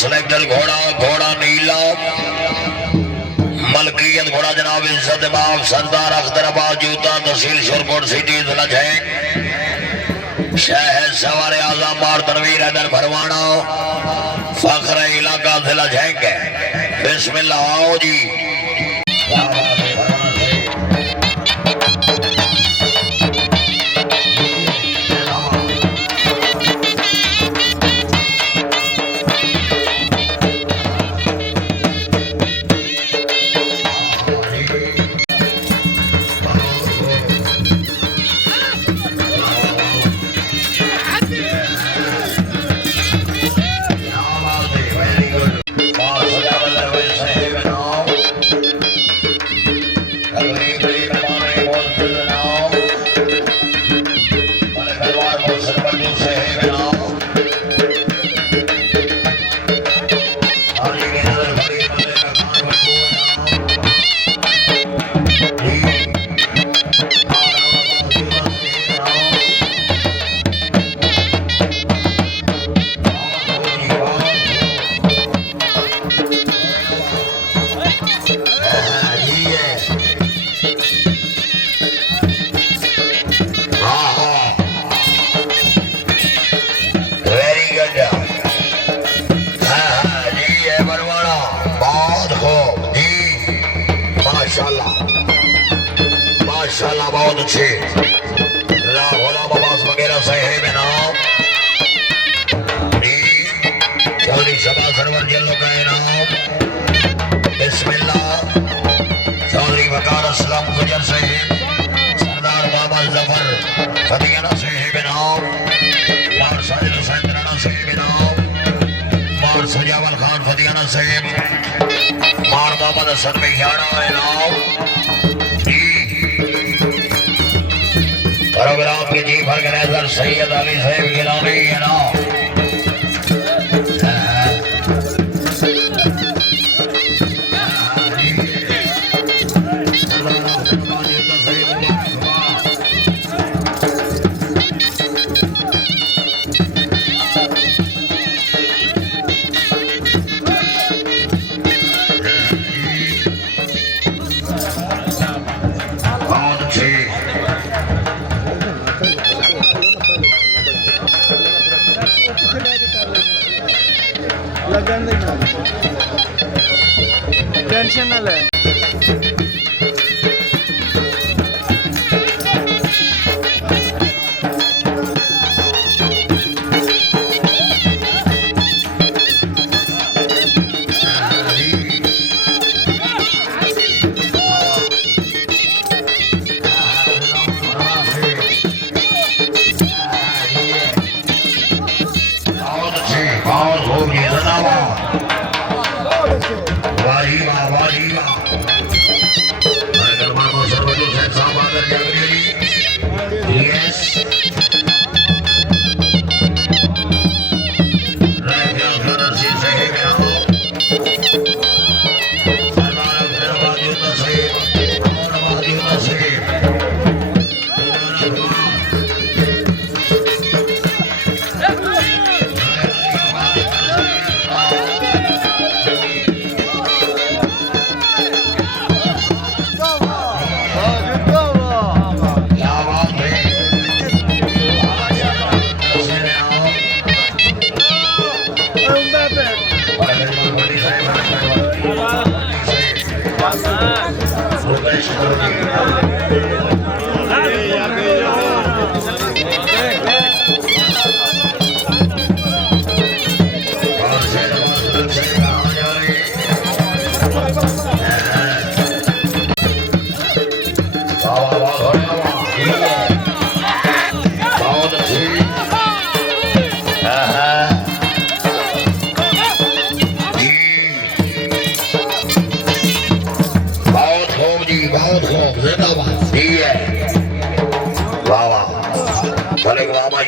Selector घोड़ा घोड़ा नीला मलकियत घोड़ा जनाब इज्जत बाब सरदार अख्तराबाद जूता तहसील शोरकोट सिटी जिला झेंग शहर सवारे आजम मार तनवीर हैदर भरवाना फखर इलाका जिला झेंग बिस्मिल्लाह आओ जी माशाल्लाह बहुत अच्छे राहुल आवास वगैरह सही में नाम चौधरी सभा सरवर जेलों का इनाम बिस्मिल्लाह चौधरी वकार असलम गुजर साहिब सरदार बाबा जफर फतियाना साहिब इनाम मार साजिद हुसैन राणा साहिब इनाम मार सजावल खान फतियाना साहिब मार मोहम्मद हसन मियाड़ा इनाम प्रोग्राम के जी भर के नजर सैयद अली साहब गिलानी है ना टेंशन ना ले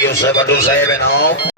Yusuf Abdul Sayyid and all.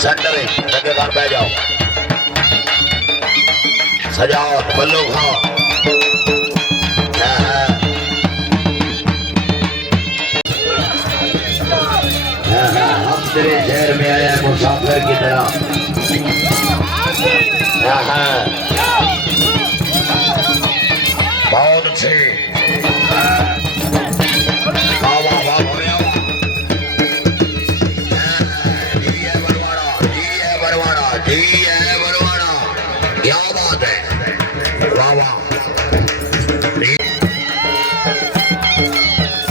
Centering ठेकेदार बैठ जाओ सजावट बल्लू खाओ हम तेरे शहर में आया मुसाफिर की तरह बहुत अच्छे क्या बात है वाह वाह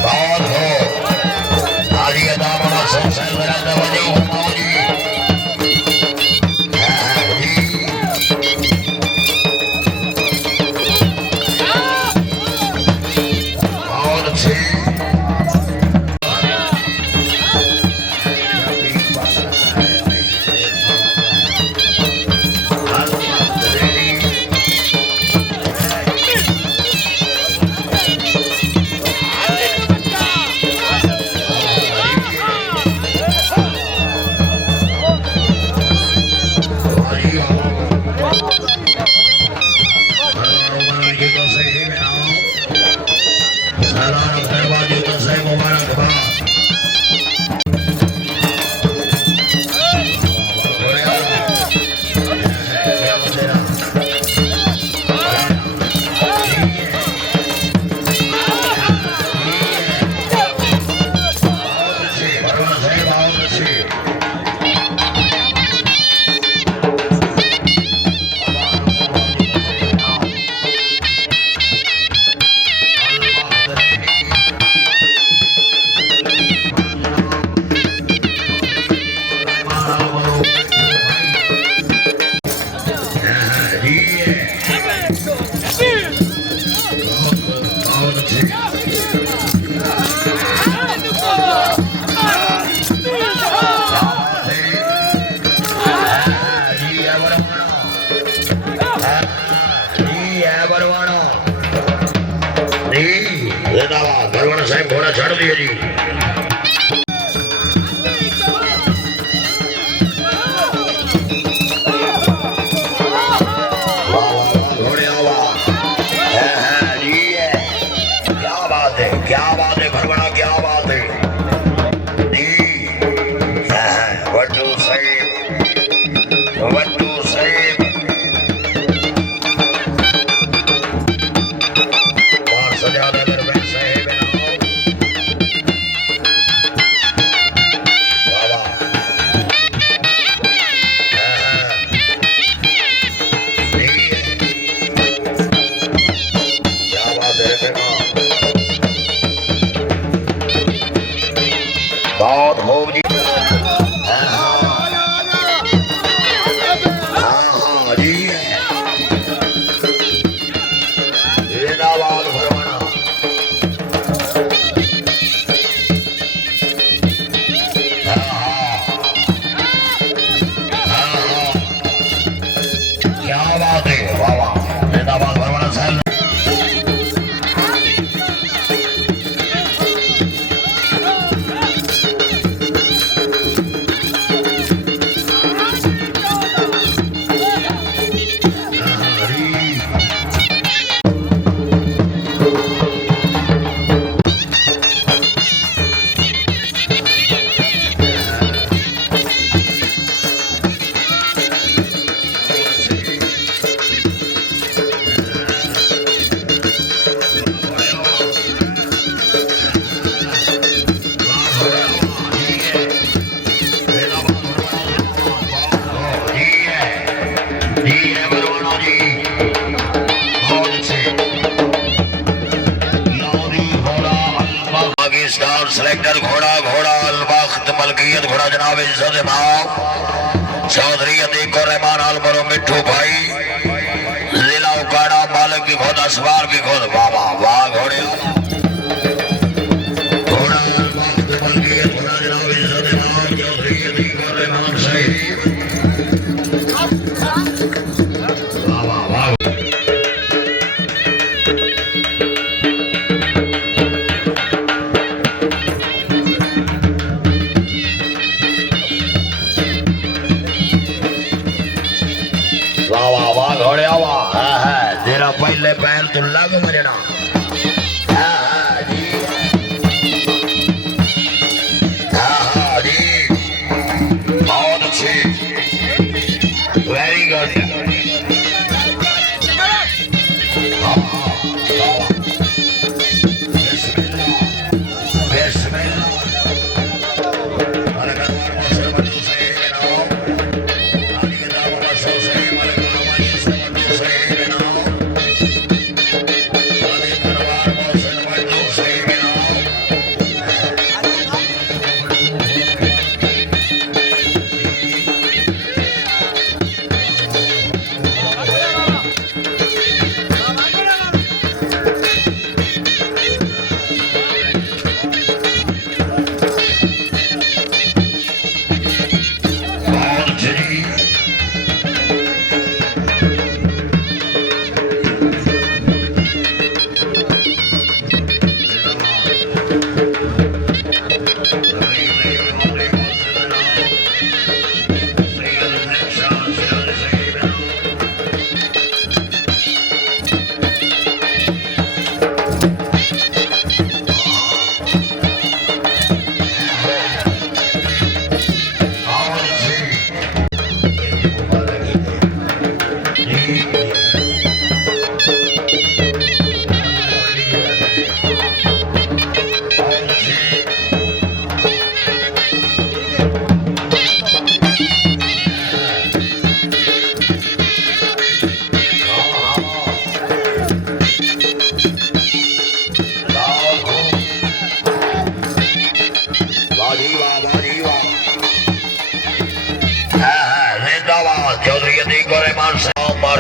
बहुत हो आज ये दामना सबसे ज्यादा बजे हो जी बहुत अच्छे गरवाना साहब घोड़ा छाड़ दिए जी क्या बात है भरवड़ा क्या बात है वट्टू साहिब और सजादा दरबार साहिब क्या बात है बहुत हो जी जी जिंदाबाद भरवाना क्या बात है वाह वाह जिंदाबाद भरवाना साहब सेलेक्टर घोड़ा घोड़ा अलबख्त मलकियत घोड़ा जनाब इज्जत भाव चौधरी अतीक और रहमान आलमरो मिट्ठू भाई जिला उकाड़ा मालिक की खुद असवार की खुद बाबा वाह घोड़े घोड़ा अलबख्त मलकियत घोड़ा जनाब इज्जत भाव चौधरी अतीक और रहमान साहिब वाह वाह थोड़े आवा तेरा पहले पैर तो लग मरे ना जी जी बहुत अच्छे वेरी गुड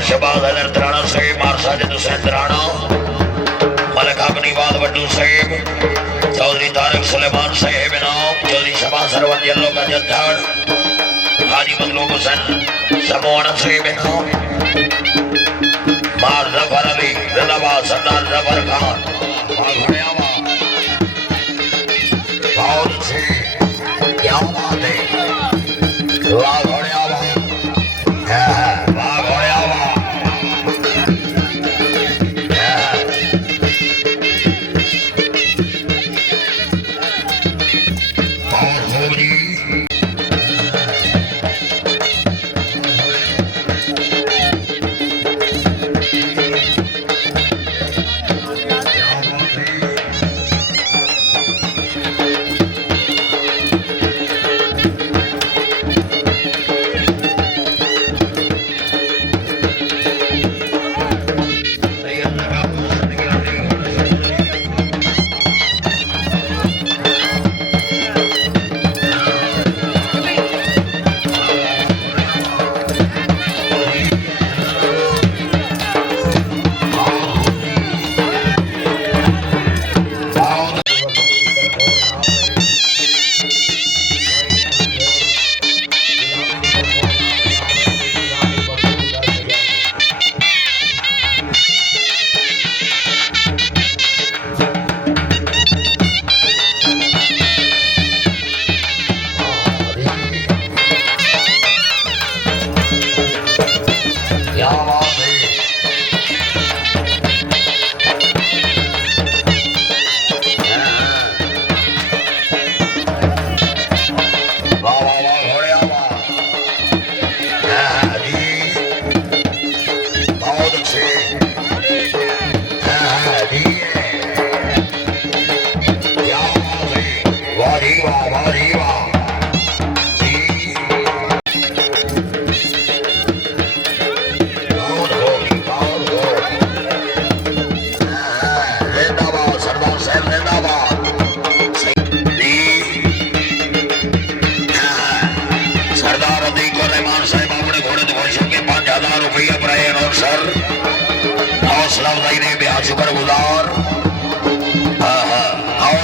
शबाद अलर्त्राणा साहेब मारसाजे दुसराणा मलक अग्निवाद वड्डू साहेब चौधरी तारक सुलेमान साहेब नाम चौधरी शबाद सरवन येलो का जद्दार हाजी मखलूक हुसैन समोना साहेब नाम मार जफर अली जिंदाबाद सरदार जफर खान बहुत अच्छे क्या बात है